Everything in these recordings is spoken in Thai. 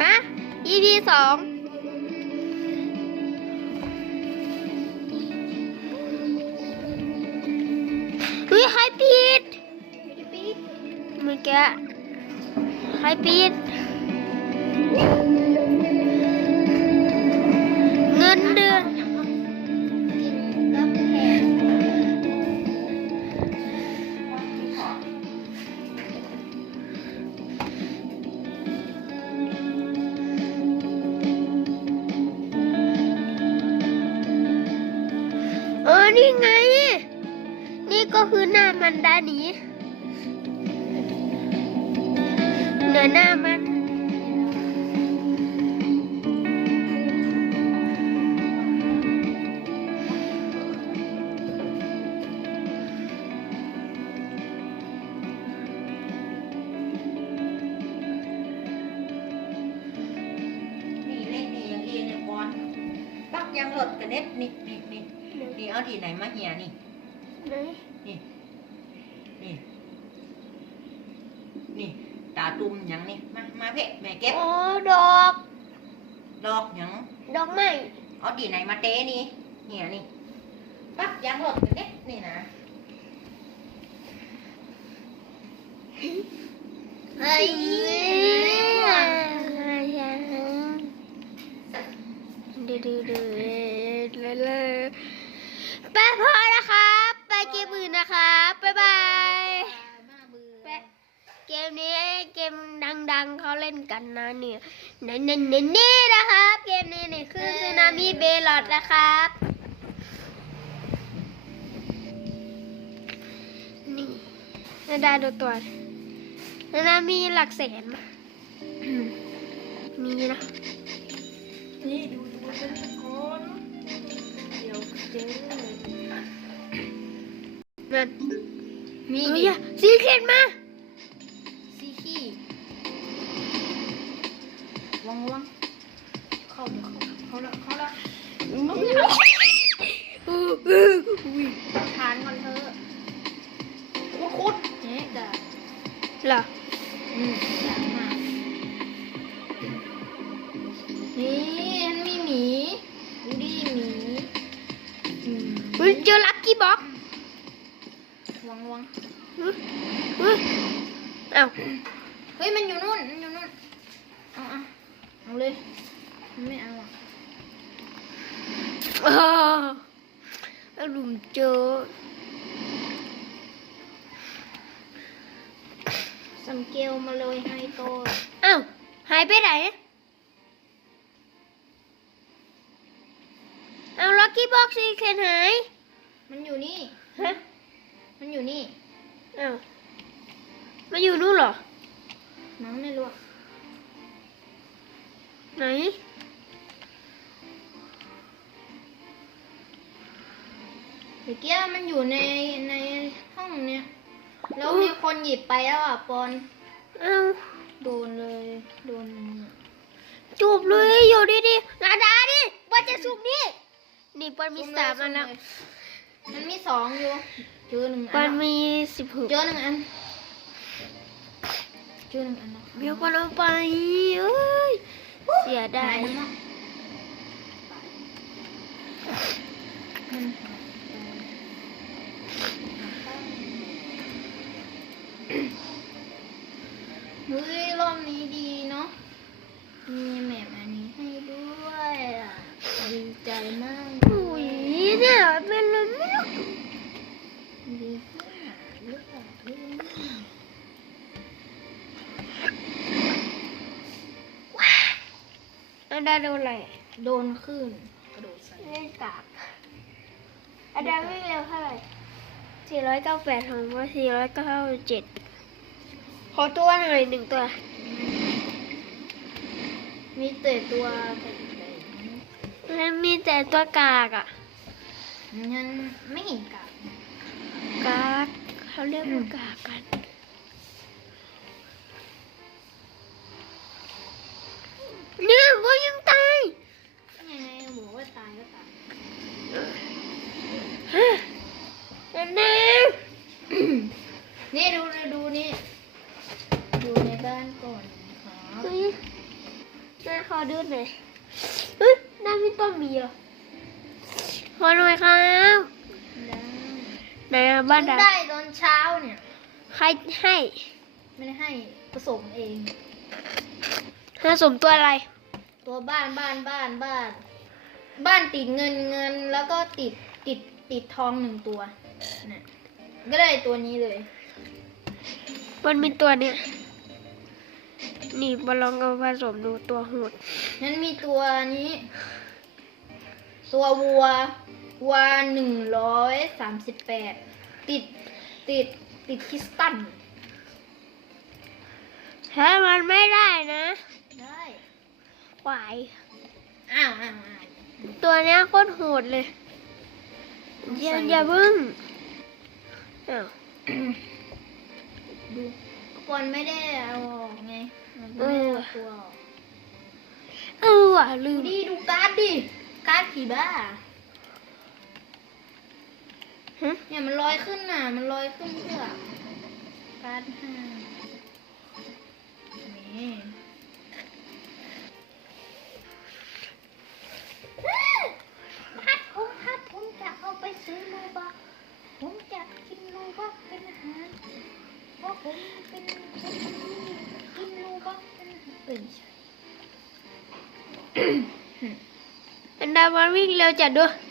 มา EP สองเฮ้ยใครปิดเมื่อกี้ใครปิด มันด้านนี้ เหนือหน้ามันนี่เล่นนี่อย่างนี้เนี่ยบอลปักยังหลดกันเน็ตนี่นี่นี่นี่เอาที่ไหนมาเหียนี่ไหนนี่นี่นี่ ตาตุ่มหยังนี่มามาเพ่แม่เก็บอ๋อดอก ดอกหยังดอกไม้เอาที่ไหนมาเตะนี่เหียนี่ปักยังหลดกันเน็ตนี่นะเฮ้ยดูดูดูเลยไปพอนะครับ ไปเกมอื่นนะครับ บ๊ายบายมาเบื่อไป เกมนี้เกมดังๆเขาเล่นกันนะเนี่ยนี่นี่นี่นี่นะครับ เกมนี้นี่คือซูนามิเบลอดนะครับ นี่นาดาดูตัวนาดามีหลักแสนไหมอืมมีนะนี่ดูดูกันคนเดี๋ยวเจอนั่นมีเฮ้ดิยซีเคนมา วังวังเข้าเดี๋ยวเข้าเข้าละเข้าละอู้อู้อุ้ยทานก่อนเถอะคุดคุดเนี่ยกะเหรออืมอ เอาเลยมันไม่เอาอะอ้าวอารมณ์เจอสังเกลมาเลยไฮโตเอ้าหายไปไหนเอาลักกี้บ็อกซีเคนหาย มันอยู่นี่ฮะมันอยู่นี่เอ้ามาอยู่นู่นเหรอมั้งไม่รู้อะ ไหน เมื่อกี้มันอยู่ในในห้องเนี้ย แล้วมีคนหยิบไปแล้วอะปอน เอ้าโดนเลย โดนจูบเลยอยู่ดีๆนาดาดิว่าจะสูบนี่นี่ปอนมีสามอันแล้วมันมีสองอยู่ เจอหนึ่งปอัอนนแล้วมีสิบหกเจอหนึ่งอัน เจอหนึ่งอันแล้ว เดี๋ยวปอนเอาไปเอ้ย เสียดายเฮ้ยรอบนี้ดีเนาะมีแมปอันนี้ให้ด้วยอะดีใจมากเล อุ้ย ย เนี่ยเป็นเลยไม่รู้ ดีขึ้นอะหรือเปล่าไม่รู้ นา ดาโดนอะไรโดนขึ้นกระโดดใส่เล่นกากอาดาวิ่งเร็วเท่าไหร่สี่ร้อยเก้าแปดของว่าสี่ร้อยเก้าเจ็ดขอตัวหน่อยหนึ่งตัว มีแต่ตัวแปลกมันมีแต่ตัวกากอะๆงั้นไม่เห็นกลับกากเขาเรียกว่ากากกัน เนี่ยว่ายังตาย ยังไงบอกว่าตายก็ตาย ฮะนาดา นี่ดูดูดูนี่ ดูในบ้านก่อนนะคะ แม่ ขอดูหน่อยเฮ้ยหน้าพี่ต้นมีเหรอขอหน่อยครับได้ไหนอะบ้านเพิ่ดางได้ตอนเช้าเนี่ยใครให้ ไม่ได้ให้ผสมเองผสมตัวอะไร ตัวบ้านบ้านบ้านบ้าน บ้านติดเงินเงินแล้วก็ติดติดติดทองหนึ่งตัวเนี่ยก็ได้ตัวนี้เลย มันมีตัวเนี้ย นี่มาลองเอาผสมดูตัวโหดนั้นมีตัวนี้ ตัววัววัวหนึ่งร้อยสามสิบแปดติดติดติดคริสตัลถ้ามันไม่ได้นะ ได้ควายอ้าวอ้าวอ้าวตัวเนี้ยโคตรโหดเลยอย่าอย่าเพึ่งอ้าวดูก่อนไม่ได้เอา ออกไงมันไม่ได้เอาตัวออกเออว่ะลืดูมดิดูการ์ดดิ การ์ดผีบ้าฮะเนี่ยมันลอยขึ้นน่ะ มันลอยขึ้นเพื่อการ์ดห้านี่ เป็นอาหารเอ้ยไม่ใช่อันดามันว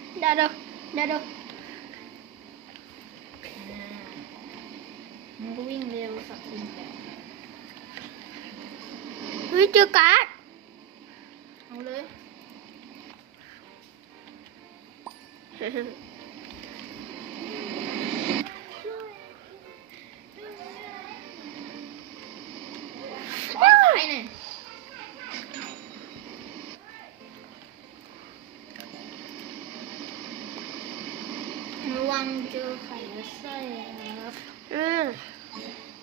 ิ่ วังเจอไข่ไส้นะครับอืม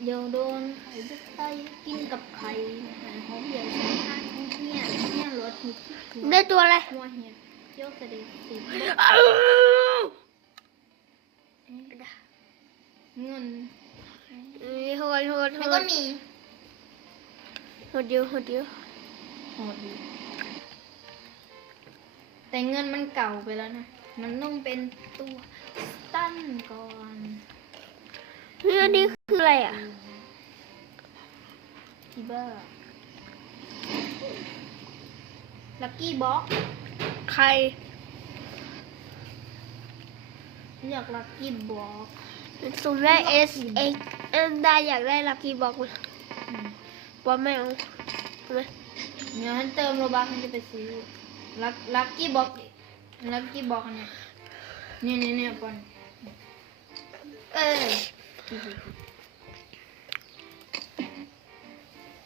เดี๋ยวโดนไข่และไส้กินกับไข่หารหอมใหญ่สำคัญของเนี่ยเนี่ยรสหิดที่ถูกได้ตัวอะไรหัวเหียดเยอะกระเด็นสิบอ้าวเงินเอ้ยโหดโหดโหแล้วก็มีโหดเดียวโหดเดียวโหดดีแต่เงินมันเก่าไปแล้วนะ มันต้องเป็นตัวสตันก่อนเฮ้ยอันนี้คืออะไรอะทีเบอร์ลักกี้บ็อกใครเรียกลักกี้บ็อกสุ่มได้ S X อันดาอยากได้ลัคกี้บ็อกไหมบอลไม่เอาทำไมเดี๋ยวฉันเติมโรบักฉันจะไปซื้อลักลักกี้บ็อก ลักกี้บ็อกเนี่ยเนี่ยเนี่ยเนี่ยปอนเออ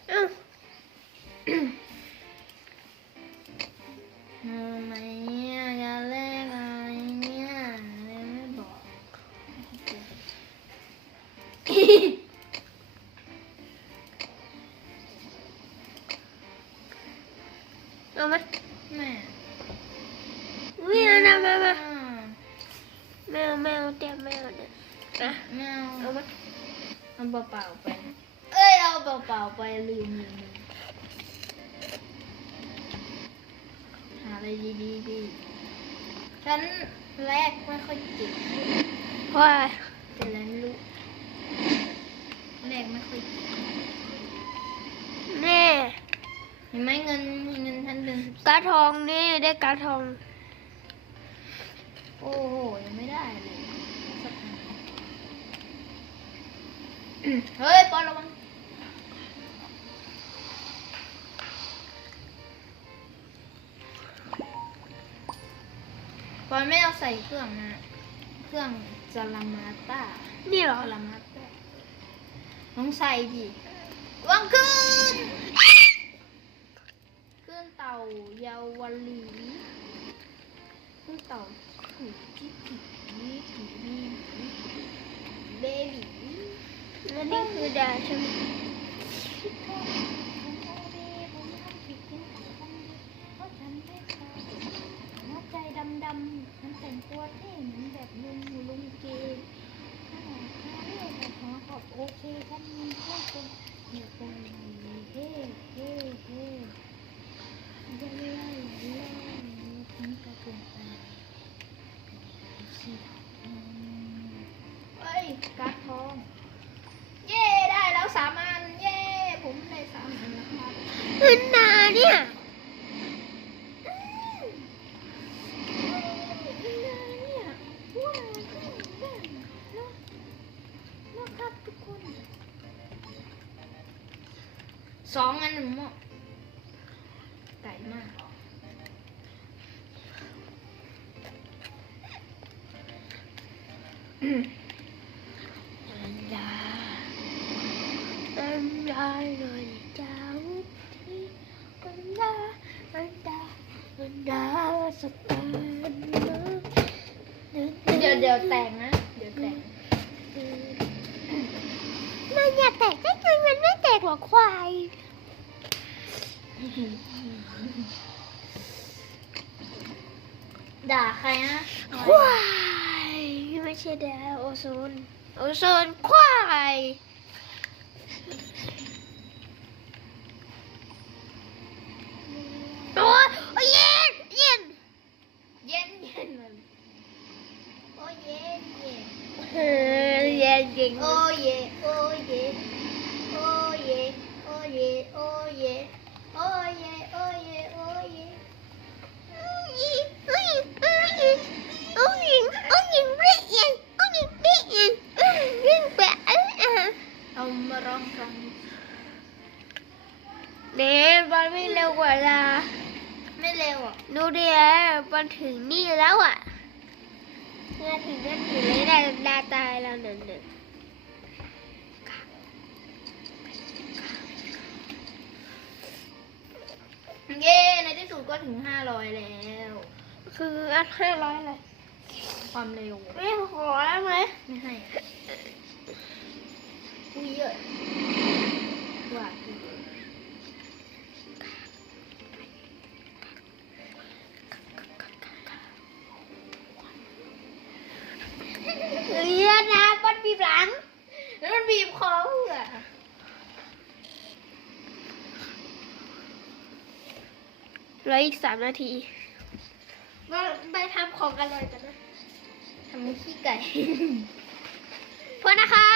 เอ้าทำไม เอาเปล่าๆไปลืมลืมลืมหาอะไรดีๆดีฉันแรกไม่ค่อยเก่งเพราะอะไรเป็นอะไรไม่รู้แรกไม่ค่อยเก่งแน่เห็นไหมเงินเงินฉันเดือนสิบการ์ดทองนี่ได้การ์ดทองโอ้โหยังไม่ได้เลยสักอันเฮ้ยปอนระวัง ใส่เครื่องนะเครื่องจารามาต้านี่เหรอจารามาต้าต้องใส่ดิวางขึ้นเครื่องเต่าเยาวลีเครื่องเต่าผีผีผีผีผีเบบีอันนี้คือดาใช่ไหม โอเคฉัน สองอันหนึ่งหม้อไก่มากอันดาอันดาเลยเจ้าที่อันดาอันดาอันดาสตาร์เดี๋ยวเดี๋ยวแต่งนะเดี๋ยวแต่งมันอยากแตกได้ไงมันไม่แตกหรอกควาย ด่าใครนะควายไม่ใช่ดาวโอโซนโอโซนควายโอ้ยโอ้ยเย็นเย็นเย็นเย็นมันโอ้เย็นเย็นเออเย็นจริงโอ้เย่โอ้เย่โอ้เย่โอ้เย่โอ้เย่ ถึงห้าร้อยแล้ว คืออันห้าร้อยเลยความเร็ว ไม่ขอแล้วไหมไม่ให้ อุ้ยเยอะว่า เรียนนะบอลบีบหลัง แล้วมันบีบคอเพื่อ เหลืออีกสามนาทีก็ไปทำของอร่อยกันนะทำขี้ไก่พอนะครับ